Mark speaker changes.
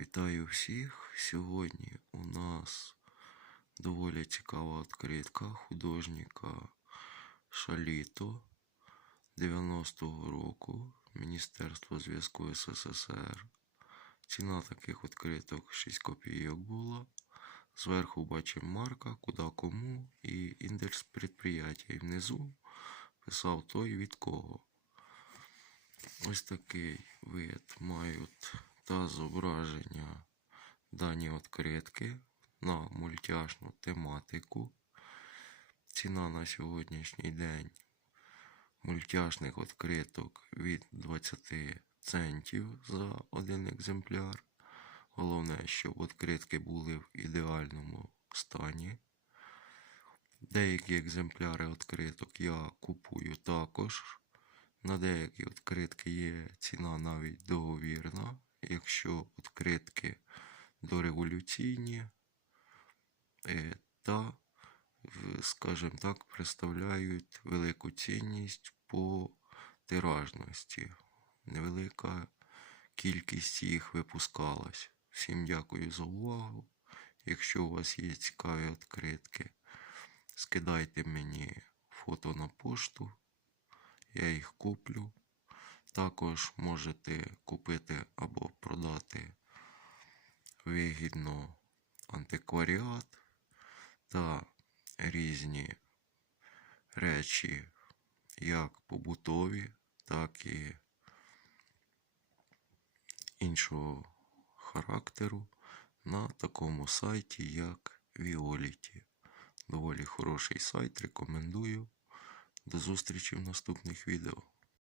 Speaker 1: Вітаю всіх! Сьогодні у нас доволі цікава відкритка художника Шаліто 90-го року Міністерство зв'язку СССР. Ціна таких відкриток 6 копійок була. Зверху бачимо марка, куди кому і індекс підприємства. І внизу писав той від кого. Ось такий вид мають та зображення дані відкритки на мультяшну тематику. Ціна на сьогоднішній день мультяшних відкриток від 20 центів за один екземпляр. Головне, щоб відкритки були в ідеальному стані. Деякі екземпляри відкриток я купую також. На деякі відкритки є ціна навіть договірна, якщо відкритки дореволюційні е, та, скажімо так, представляють велику цінність по тиражності. Невелика кількість їх випускалась. Всім дякую за увагу. Якщо у вас є цікаві відкритки, скидайте мені фото на пошту я їх куплю. Також можете купити або продати вигідно антикваріат та різні речі, як побутові, так і іншого характеру на такому сайті, як Violet. Доволі хороший сайт, рекомендую. До зустрічі в наступних відео.